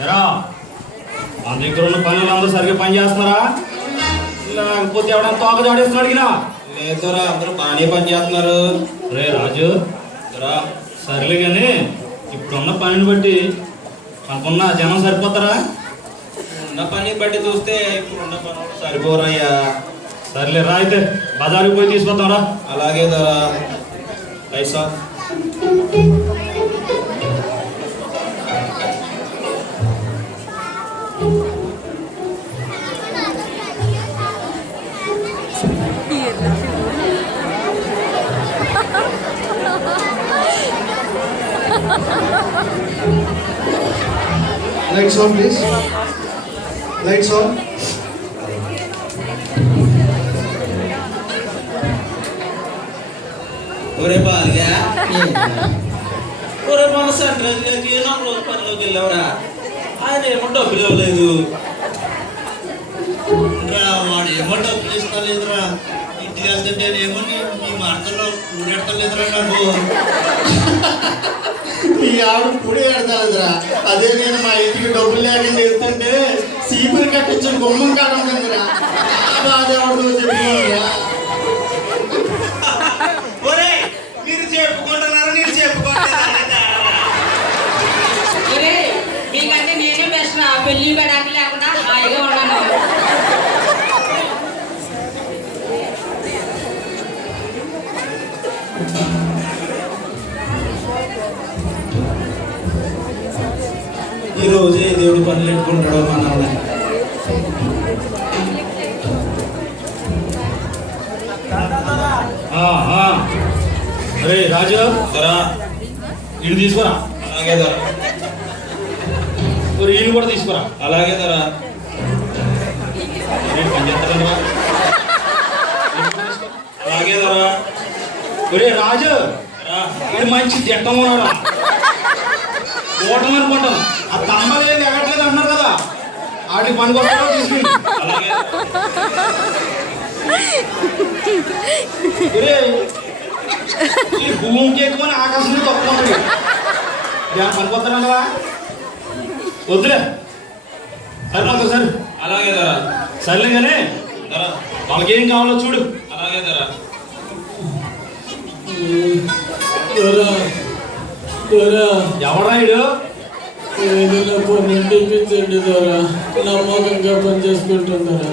ఎరా మన దగ్గర ఉన్న పనులు అందరూ సరిగ్గా పని చేస్తున్నారా? లేకపోతే ఎవడన్నా తోక జాడేస్తున్నాడు అడిగినా? లేదురా, అందరూ బాగానే పని చేస్తున్నారు. రే రాజు, సర్లే కానీ ఇప్పుడున్న పనిని బట్టి మనకున్న జనం సరిపోతారా? ఉన్న పని బట్టి చూస్తే ఇప్పుడున్న పనులు సరిపోరయ్యా. సర్లే రా, అయితే బజారుకి పోయి తీసుకొద్దాం రా. అలాగే దొరా. పైసా Lights on, please. Lights on. ఒరే బాగా ఒరే మన సెంట్రల్ గారికి 4 రోజులు పనిలోకి వెళ్ళావురా. ఆయన ఏమో డబ్బులు ఇవ్వలేదు. వాడు ఏమో డబ్బులు ఇస్తలేదురా. ఇంటికి వెళ్తుంటేనేమో నీ మాటల్లో కూడెడతలేదురా. నాకు ఈ ఆవిడ కూడి పెడతాలేదురా. అదే నేను మా ఇంటికి డబ్బులు లేకుండా వెళ్తుంటే సీపులు కట్టించిన గుమ్మం కాడుంటుందిరా. అదే ఆవిడ చెప్పుకోరా. మీరు చెప్పుకుంటున్నారు, నేను చెప్పుకుంటున్నాను. మీకంటే నేనే బెస్ట్. పెళ్లి గడాకి లేకుండా హాయిగా ఉన్నాను. ఈ రోజే దేవుడి పనులు పెట్టుకుంటాడు మన రే రాజు, ఇటు తీసుకురా. అలాగే ధర. ఈయన కూడా తీసుకురా. అలాగే ధర. పని చేస్తారా? అలాగే ధర. ఒరే రాజు, ఇది మంచి జట్టం ఉన్నాడు. ఓటమి అనుకుంటాను. ఆ తమ్మలు ఏం ఎగట్లేదు అంటున్నారు కదా, వాటికి పని కోసం తీసుకుంది. అలాగే ఈ భూమికి ఎక్కువని ఆకాశం తప్పుకుంటుంది. దాని పనికొస్తాను కదా, వద్దులే సరిపోతుంది సార్. అలాగే ధర. సర్లే కానీ ధర. వాళ్ళకి ఏం కావాలో చూడు. అలాగే ధర. ఎవరా ఇడు? ఏదైనా పని తెప్పించండి ద్వారా నమ్మకంగా పని చేసుకుంటున్నారా?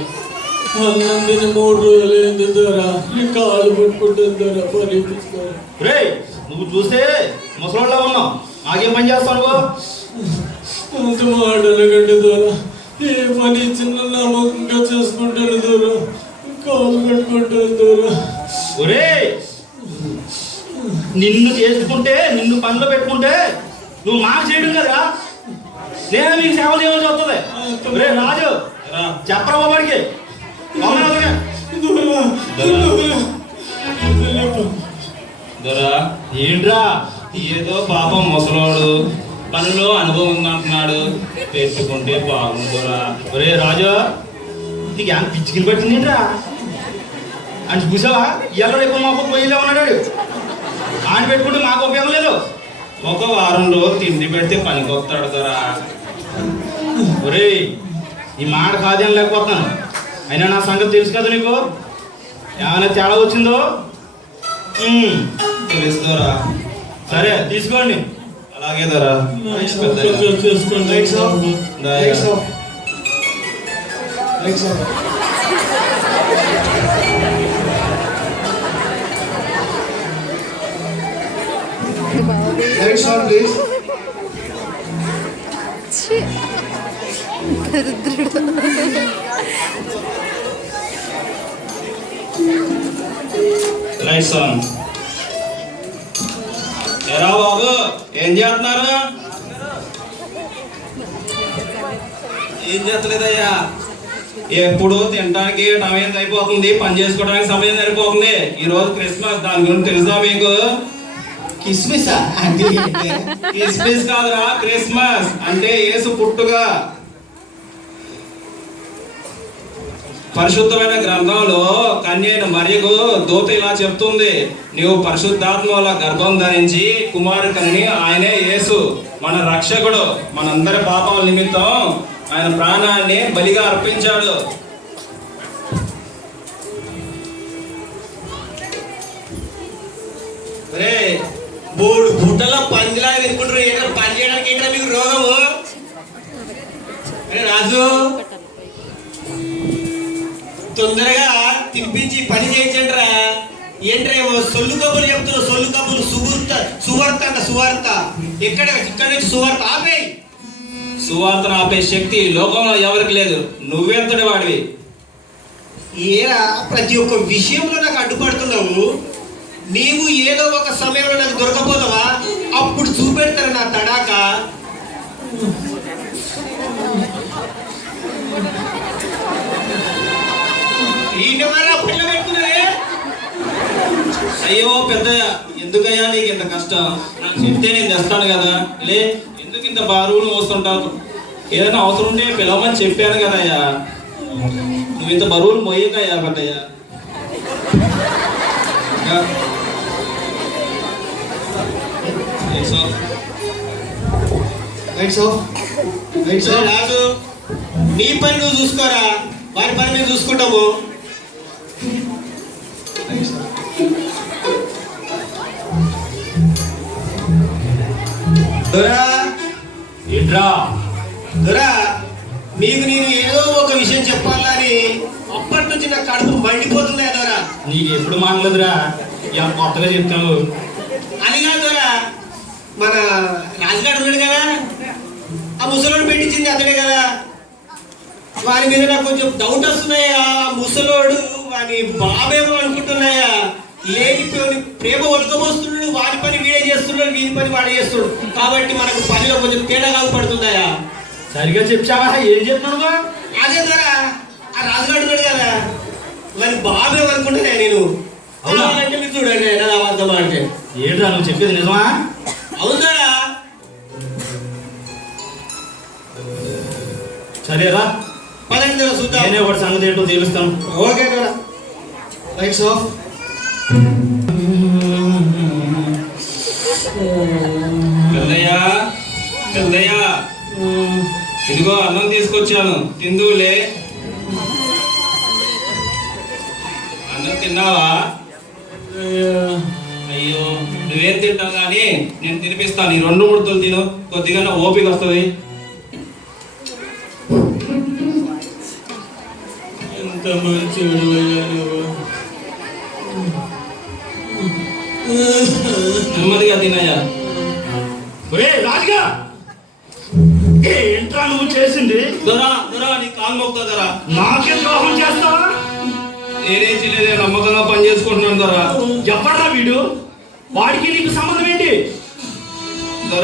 అన్నందిని 3 రోజులు ఏంది ద్వారా ఈ కాళ్ళు పట్టుకుంటుంది ద్వారా పని ఇప్పించుకోరా. రే నువ్వు చూస్తే ముసలోళ్ళ ఉన్నావు, నాకేం పని చేస్తావు? అంత మాటలు గండి ద్వారా ఏ పని చిన్న నమ్మకంగా చేసుకుంటాను ద్వారా కాళ్ళు పట్టుకుంటాను ద్వారా. ఒరే నిన్ను చేసుకుంటే, నిన్ను పనిలో పెట్టుకుంటే నువ్వు మాకు చేయడం కదా, నేను మీకు సేవ చేయవలసి వస్తుంది. రే రాజు, చెప్పరా బాబాడికి. ఏంట్రా? ఏదో పాపం ముసలోడు పనిలో అనుభవం అంటున్నాడు, పెట్టుకుంటే బాగుందిరా. ఒరే రాజు, నీకు ఏం పిచ్చికిని పట్టిందేంట్రా? అని చూసావా? ఇవాళ రేపు మాకు పొయ్యిలో ఉన్నాడు. ఆయన పెట్టుకుంటే మాకు ఉపయోగం లేదు. ఒక వారం రోజులు తిండి పెడితే పనికొస్తాడు కదా. ఒరే ఈ మాట కాదని లేకపోతున్నాను, అయినా నా సంగతి తెలుసు కదా నీకు. ఏమైనా తేడా వచ్చిందో తెలుస్తుందిరా. సరే తీసుకోండి. అలాగే ధర. చేసుకోండి. Lights off. Lights off. Lights off. Lights on, please. Lights on. ఎరా బాబు, ఏం చేస్తున్నారు? ఏం చేస్తలేదయ్యా. ఎప్పుడు తినడానికి టైం అయిపోతుంది, పని చేసుకోవడానికి సమయం సరిపోతుంది. ఈ రోజు క్రిస్మస్, దాని గురించి తెలుసా మీకు? కిస్మిసా అంటే క్రిస్మస్ కాదురా, క్రిస్మస్ అంటే యేసు పుట్టుక. పరిశుద్ధమైన గ్రంథంలో కన్య అయిన మరియకు దూత ఇలా చెప్తుంది, నీవు పరిశుద్ధాత్మ వల్ల గర్భం ధరించి కుమారుడు కని, ఆయనే యేసు మన రక్షకుడు, మనందరి పాపాల నిమిత్తం ఆయన ప్రాణాన్ని బలిగా అర్పించాడు. మూడు గుట్టల పందిలా తినుకుంటారు. ఏంటో పని చేయడానికి ఏంటో మీకు రోగము? అరే రాజు, తొందరగా తినిపించి పని చేయించండిరా. ఏంట్రా ఏమో సొల్లు కబుర్లు చెప్తున్నావు, సొల్లు కబుర్లు. సువార్త అంట, సువార్త. ఇక్కడ నుంచి సువార్త ఆపేయి. సువార్తను ఆపే శక్తి లోకంలో ఎవరికి లేదు. నువ్వెంతటి వాడివి? ఏరా ప్రతి ఒక్క విషయంలో నాకు అడ్డుపడుతున్నావు. నీవు ఏదో ఒక సమయంలో నాకు దొరకపోతావా? అప్పుడు చూపెడతారు నా తడాక. అయ్యో పెద్దయ్య, ఎందుకయ్యా నీకు ఇంత కష్టం? నాకు చెప్తే నేను తెస్తాను కదా. లే, ఎందుకు ఇంత బారువులు మోస్తుంటావు? ఏదైనా అవసరం ఉంటే పిలవమని చెప్పాను కదయ్యా. నువ్వు ఇంత బరువులు మోయకయ్యా పెద్దయ్య. రాజు, నీ పని నువ్వు చూసుకోరా, వారి పని మేము చూసుకుంటాము. దొరా మీకు నేను ఏదో ఒక విషయం చెప్పాలని అప్పటి నుంచి నాకు కడుపు మండిపోతుంది. దొరా నీకు ఎప్పుడు మానలేదురా, కొత్తగా చెప్తాను. అది కాదు దొరా, మన రాజుగాడు ఉన్నాడు కదా, ఆ ముసలోడు పెట్టించింది అతడే కదా. వారి మీద నాకు కొంచెం డౌట్ వస్తున్నాయా. ఆ ముసలోడు వాని బాబేమో అనుకుంటున్నాయా. లేనిపోయి ప్రేమ ఒట్టుకోబోస్తున్నాడు. వారి పని వీడే చేస్తున్నాడు, వీని పని వాడే చేస్తున్నాడు. కాబట్టి మనకు పనిలో కొంచెం తేడా పడుతుందాయా. సరిగా చెప్పావా? ఏం చెప్తున్నావు? అదే ద్వారా ఆ రాజుగాడు ఉన్నాడు కదా, మరి బాబేమో అనుకుంటున్నా నేను. అవునంటే మీరు చూడండి నా అబద్ధం అంటే. ఏంట్రా నువ్వు చెప్పేది నిజమా? అవునాడా? సరేరా, పదండి చూద్దాం. నేనే ఒకటి సంగతి ఏంటో తెలుస్తాను. ఓకే కదా. Rights of. పెద్దయ్యా, పెద్దయ్యా, ఇదిగో అన్నం తీసుకొచ్చాను, తిందులే. అన్నం తిన్నావా? అయ్యో, నువ్వేం తింటావు కానీ నేను తినిపిస్తాను. ఈ 2 ముద్దలు తిను, కొద్దిగా ఓపిక వస్తుంది. ఎంత మంచి విలువయ్యా నువ్వు. నెమ్మదిగా తినయ్యా. రాజుగా, ఏంట్రా నువ్వు చేసింది? దొరా దొరా, నీ కాలు మొక్కుతా దొరా. నాకే ద్రోహం చేస్తావా? నేనేం చేయలేదే, నమ్మకంగా పని చేసుకుంటున్నాను దొరా. చెప్పరా వీడు? వాడికి నీకు సంబంధం ఏంటి?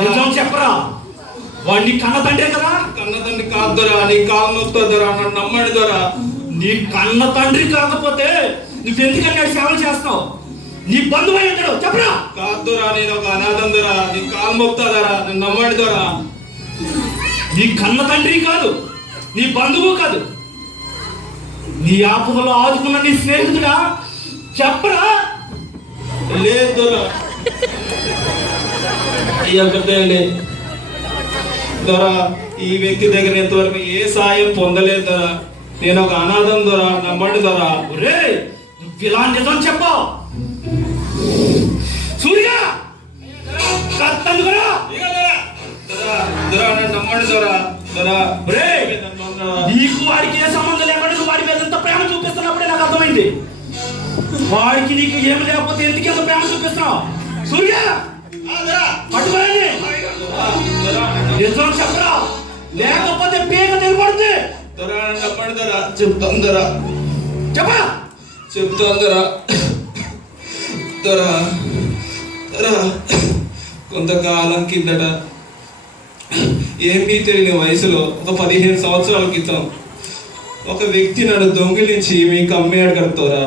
నిజం చెప్పరా? వాడిని కన్న తండ్రే కదా? కన్న తండ్రి కాదు దొరా, నీ కాలు మొక్కుతా దొరా, నన్ను నమ్మడి దొరా. నీ కన్న తండ్రి కాకపోతే నువ్వెందుకన్నా సేవలు చేస్తావు? నీ బంధువు అయ్యాడు చెప్పరా? కాదు దొరా, నేను ఒక అనాథం దొరా, నీ కాలు మొక్కుతా దొరా, నన్ను నమ్మడి దొరా. నీ కన్న తండ్రి కాదు, నీ బంధువు కాదు, నీ ఆపదలో ఆదుకున్న నీ స్నేహితుడా? చెప్పరా? లేదు దొరా. అయ్యా పెద్ద దొరా, ఈ వ్యక్తి దగ్గర ఇంతవరకు ఏ సాయం పొందలేదు దొరా. నేను ఒక అనాథం దొరా, నమ్మండి దొరా. ఒరే, నువ్వు ఇలా నిజం చెప్పు. సూర్య కత్తందుకురా. దొరా, నన్ను నమ్మండి దొరా. దొరా, ఒరే, నీకు వాడికి ఏ సంబంధం లేకుండా నువ్వు వాడి మీద ఎంత ప్రేమ చూపిస్తున్నప్పుడే నాకు అర్థమైంది. వాడికి నీకు ఏమి లేకపోతే ఎందుకు ఎంత ప్రేమ చూపిస్తున్నావు? సూర్య పట్టుకోండి, నిజం చెప్పరా, లేకపోతే పేక తెగిపడుతుంది. దొరా, నన్ను నమ్మండి దొరా. చెప్తాను దొరా, చెప్పా. చెప్తాను దొరా. దొరా దొరా, కొంతకాలం కిందట ఏమీ తెలియని వయసులో ఒక 15 సంవత్సరాల క్రితం ఒక వ్యక్తి నన్ను దొంగిలించి మీకు అమ్మాడు కడుతోరా.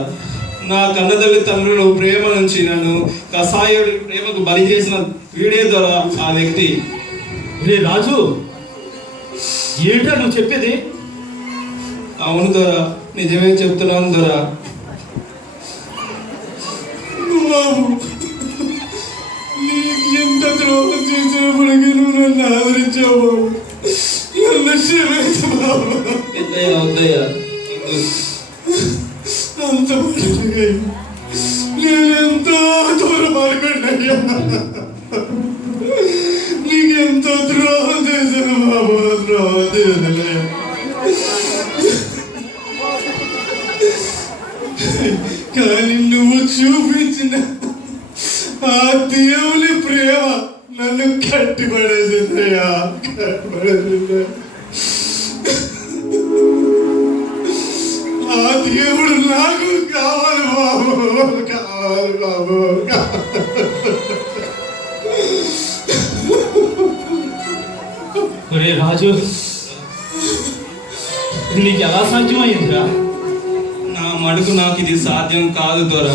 నా కన్నతల్లి తండ్రులు ప్రేమ నుంచి నన్ను కసాయుడి ప్రేమకు బలి చేసిన వీడే దొరా ఆ వ్యక్తి. రాజు, ఏంటో నువ్వు చెప్పేది? అవును దొరా, నిజమే చెప్తున్నాను దొరా. బాబు, నీకు ఎంత ద్రోహం చేసినప్పటికీ నువ్వు నన్ను ఆదరించావు బాబు. నన్ను క్షమించు బాబు. పెద్దయ్య వద్దయ్యా, అంత పడుతుంది. నేనెంతో దూరమాడుకున్నాయ్యా. నీకెంతో ద్రోహం చేశాను బాబు. ద్రోహం చేయాలి. కానీ నువ్వు చూపించిన ఆ దేవుని ప్రేమ నన్ను కట్టిపడేసిందయ్యా. కట్టిపడేసిందా. ఆ దేవుడు నాకు కావాలి బాబు. కావాలి బాబు. ఒరే రాజు, నీకు ఎలా సాధ్యమైందిరా? నా మడుకు నాకు ఇది సాధ్యం కాదు దొర.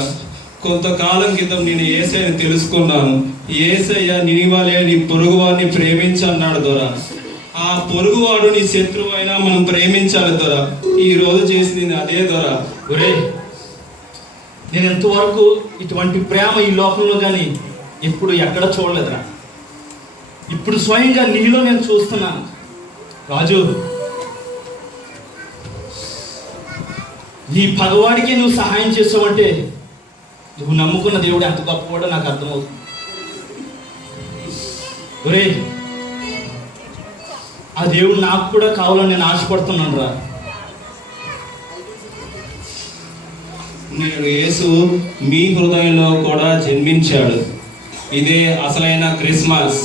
కొంతకాలం క్రితం నేను యేసయ్యని తెలుసుకున్నాను. యేసయ్య నినివాలే నీ పొరుగువాడిని ప్రేమించన్నాడు దొర. ఆ పొరుగువాడు నీ శత్రువు అయినా మనం ప్రేమించాలి దొర. ఈ రోజు చేసింది అదే దొర. ఒరే, నేను ఎంతవరకు ఇటువంటి ప్రేమ ఈ లోకంలో కానీ ఎప్పుడు ఎక్కడ చూడలేదురా. ఇప్పుడు స్వయంగా నీలో నేను చూస్తున్నాను. రాజు, నీ పగవాడికి నువ్వు సహాయం చేసావంటే నువ్వు నమ్ముకున్న దేవుడు ఎంత గొప్పవాడో నాకు అర్థమవుతుంది. ఒరే, ఆ దేవుడు నాకు కూడా కావాలని నేను ఆశపడుతున్నాను రా. నేడు యేసు మీ హృదయంలో కూడా జన్మించాడు. ఇదే అసలైన క్రిస్మస్.